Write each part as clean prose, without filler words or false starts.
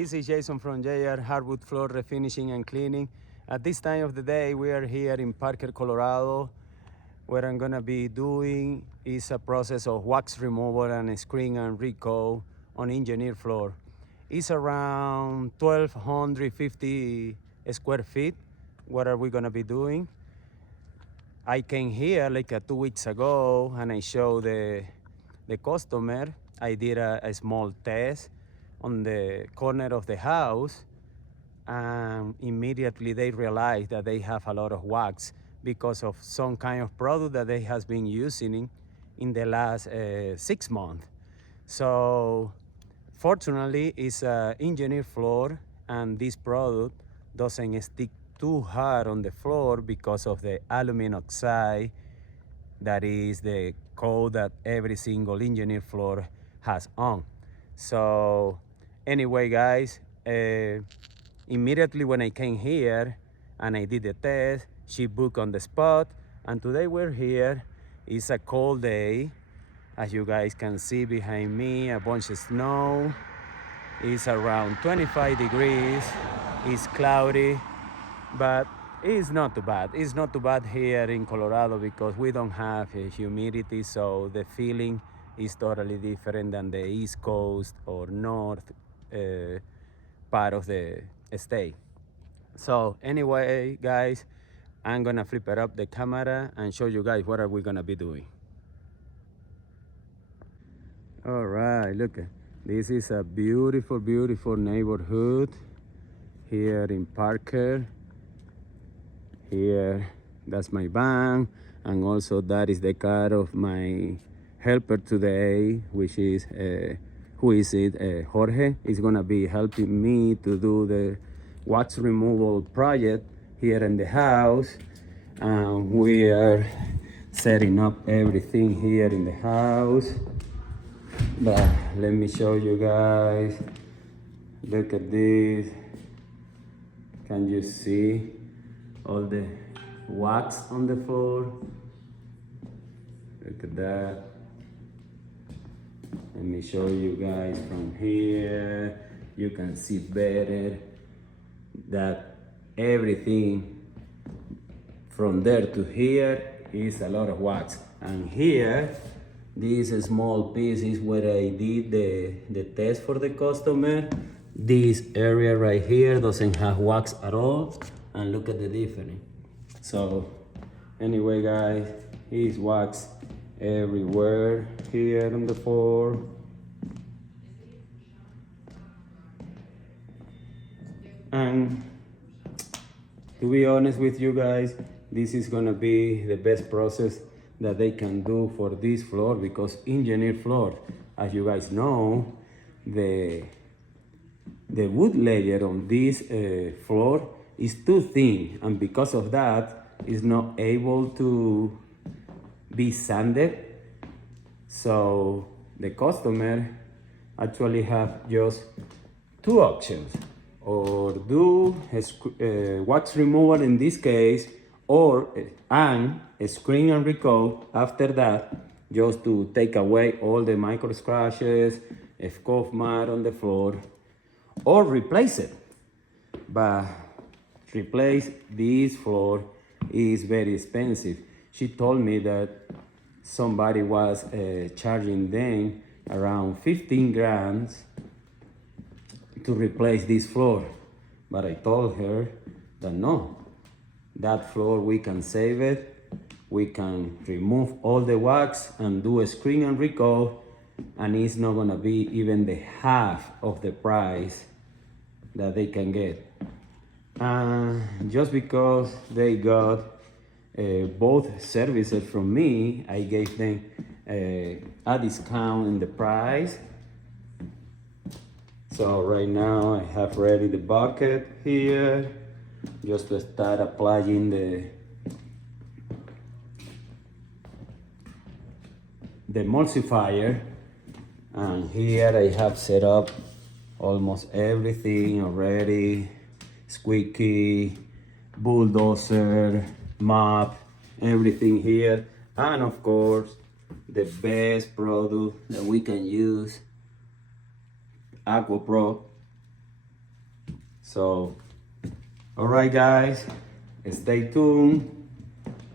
This is Jason from JR Hardwood Floor Refinishing and Cleaning. At this time of the day, we are here in Parker, Colorado. What I'm gonna be doing is a process of wax removal and screen and recoat on engineer floor. It's around 1,250 square feet. What are we gonna be doing? I came here like 2 weeks ago and I showed the customer. I did a small test on the corner of the house, and immediately they realized that they have a lot of wax because of some kind of product that they has been using in the last 6 months. So fortunately it's an engineered floor, and this product doesn't stick too hard on the floor because of the aluminum oxide. That is the coat that every single engineered floor has on. So anyway, guys, immediately when I came here and I did the test, she booked on the spot, and today we're here. It's a cold day. As you guys can see behind me, a bunch of snow. It's around 25 degrees. It's cloudy, but it's not too bad. It's not too bad here in Colorado because we don't have humidity, so the feeling is totally different than the East Coast or North part of the state. So anyway, guys, I'm gonna flip it up the camera and show you guys what are we gonna be doing. All right, look, this is a beautiful, beautiful neighborhood here in Parker. Here, that's my van, and also that is the car of my helper today, which is who is it? Jorge is gonna be helping me to do the wax removal project here in the house. We are setting up everything here in the house. But let me show you guys. Look at this. Can you see all the wax on the floor? Look at that. Let me show you guys from here. You can see better that everything from there to here is a lot of wax. And here, these small pieces where I did the test for the customer, this area right here doesn't have wax at all. And look at the difference. So anyway, guys, here's wax everywhere here on the floor. And to be honest with you guys, this is gonna be the best process that they can do for this floor, because engineered floor, as you guys know, the wood layer on this floor is too thin, and because of that, it's not able to be sanded. So the customer actually have just 2 options: or do wax removal in this case, or and screen and recoat after that, just to take away all the micro scratches, scuff mark on the floor, or replace it. But replace this floor is very expensive. She told me that somebody was charging them around 15 grand to replace this floor. But I told her that no, that floor we can save it. We can remove all the wax and do a screen and recoat, and it's not gonna be even the half of the price that they can get. Just because they got both services from me, I gave them a discount in the price. So right now I have ready the bucket here, just to start applying the emulsifier. And here I have set up almost everything already: squeaky, bulldozer, mop, everything here. And of course, the best product that we can use, Aqua Pro. So, all right guys, stay tuned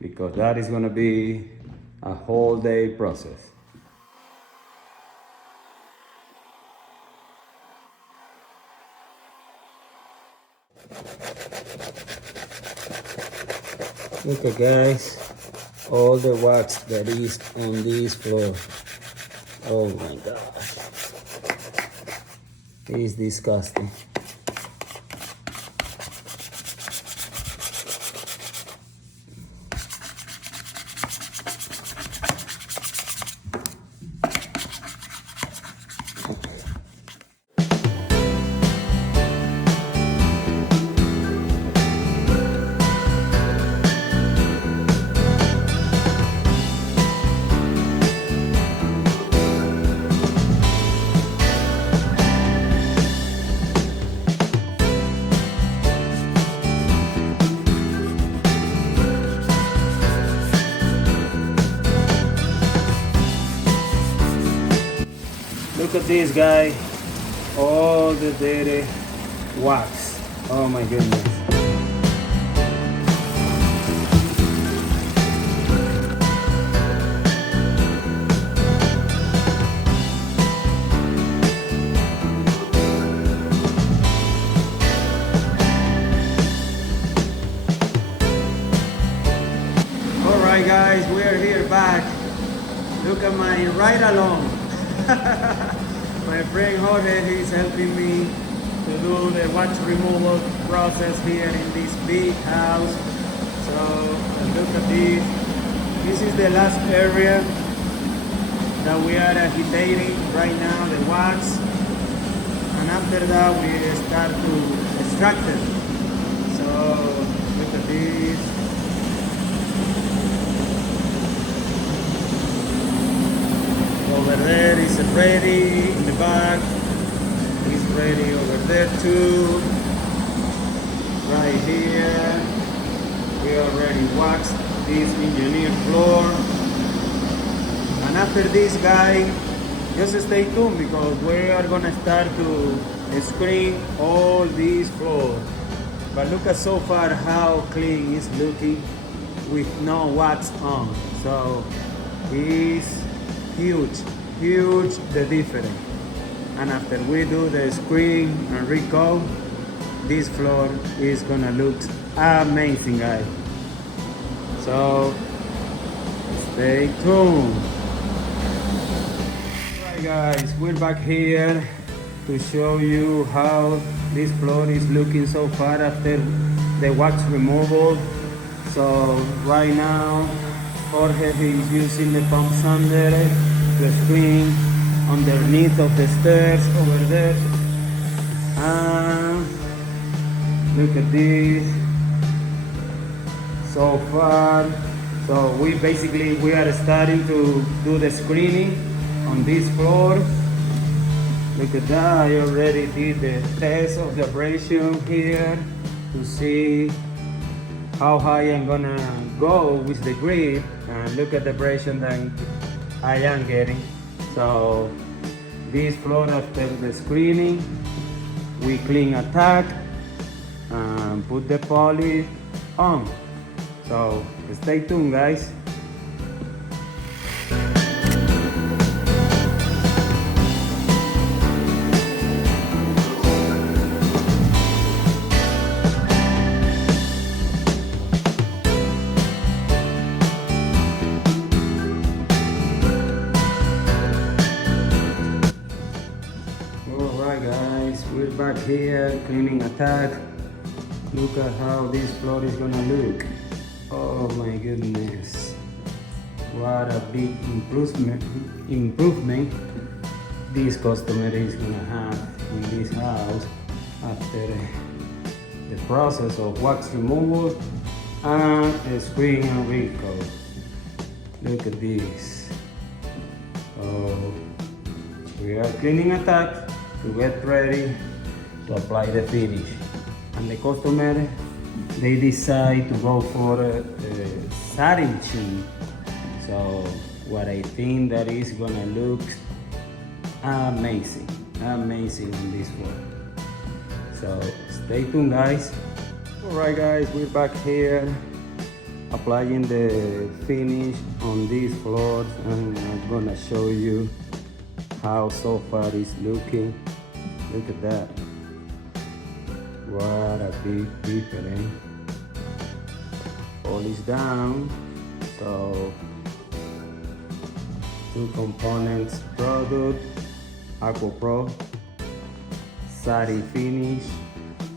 because that is gonna be a whole day process. Look at guys, all the wax that is on this floor. Oh my gosh, it's disgusting. Look at this guy, all the dirty wax. Oh my goodness. All right guys, we are here back. Look at my ride along. My friend Jorge, he's helping me to do the wax removal process here in this big house. So look at this. This is the last area that we are agitating right now, the wax. And after that we start to extract it. So look at this. Over there is ready in the back. It's ready over there too. Right here. We already waxed this engineered floor. And after this guy, just stay tuned because we are gonna start to screen all these floors. But look at so far how clean it's looking with no wax on. So it's huge the difference. And after we do the screen and recoat, this floor is gonna look amazing guys. So stay tuned. Alright guys, we're back here to show you how this floor is looking so far after the wax removal. So right now Jorge is using the pump sander to screen underneath of the stairs over there. And look at this so far. So we are starting to do the screening on this floor. Look at that, I already did the test of the abrasion here to see how high I'm gonna go with the grip, and look at the abrasion that I am getting. So this floor after the screening, we clean attack and put the polish on. So stay tuned guys. We're back here cleaning attack. Look at how this floor is gonna look. Oh my goodness, what a big improvement this customer is gonna have in this house after the process of wax removal and screen and recoat. Look at this. So we are cleaning attack to get ready to apply the finish. And the customer, they decide to go for a satin sheen. So what I think that is gonna look amazing on this one. So stay tuned, guys. All right, guys, we're back here applying the finish on these floors, and I'm gonna show you how so far it's looking. Look at that. What a big difference. All is down. So 2 components product, Aqua Pro. Sari finish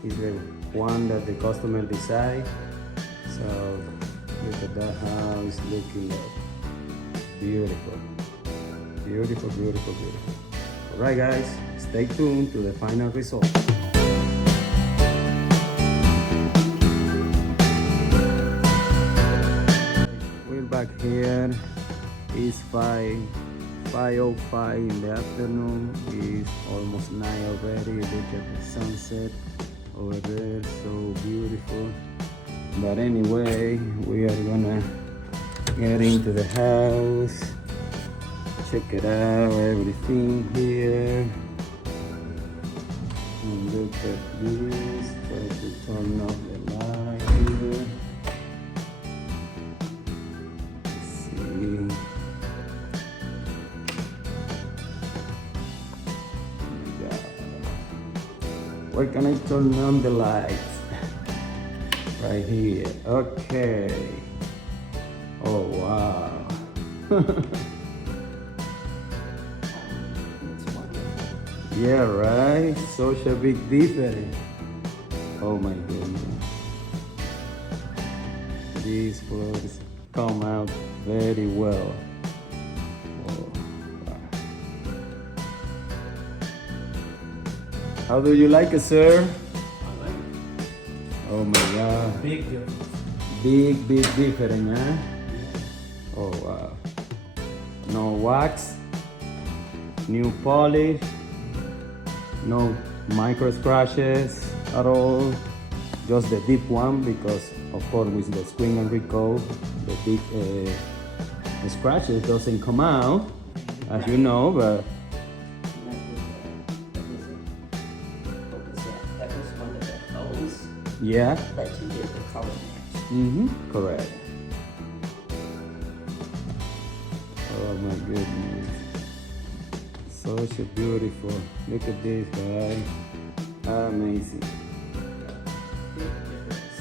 is the one that the customer decide. So look at that, how it's looking like. Beautiful. Beautiful, beautiful, beautiful. All right, guys, stay tuned to the final result. We're back here. It's 5:05 in the afternoon. It's almost 9 already. Look at the sunset over there, so beautiful. But anyway, we are gonna get into the house. Check it out, everything here. And look at this. Try to turn off the light here. Let's see. Where can I turn on the lights? Right here. Okay. Oh wow. Yeah, right? Such a big difference. Oh my goodness. These floors come out very well. Oh, wow. How do you like it, sir? I like it. Oh my God. Big difference. Big difference, huh? Oh wow. No wax, new polish, no micro scratches at all. Just the deep one, because of course with the screen and recoat, the big the scratches doesn't come out, as you know, but That was one of the holes yeah. that you did the color match. Correct. Oh my goodness. Such a beautiful. Look at this, guys. Amazing. Big difference.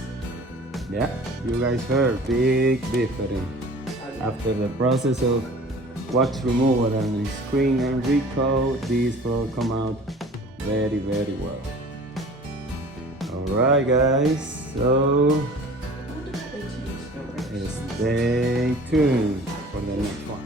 Yeah, you guys heard, big difference. After the process of wax removal and screen and recoat, these floors come out very well. Alright guys, so I wonder how they changed the stay tuned for the next one.